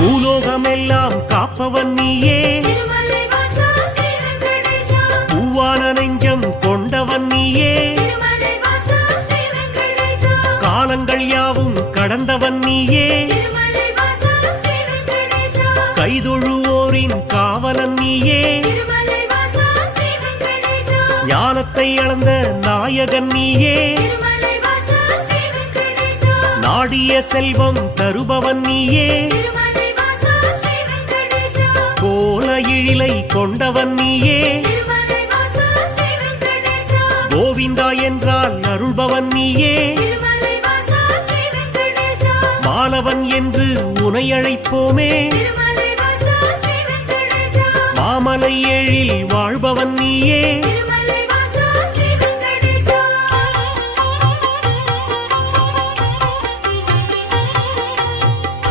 பூலோகமெல்லாம் காப்பவன் நீயே, பூவான நெஞ்சம் கொண்டவன் நீயே, காலங்கள் யாவும் கடந்தவன் நீயே, கைதொழுவோரின் காவலன் நீயே, ஞானத்தை அளந்த நாயகன் நீயே, நாடிய செல்வம் தருபவன் நீயே, கோல எழிலை கொண்டவன் நீயே, கோவிந்தா என்றால் அருள்பவன் நீயே, மாலவன் என்று உனை அழைப்போமே, மாமலை எழில் வாழ்பவன் நீயே,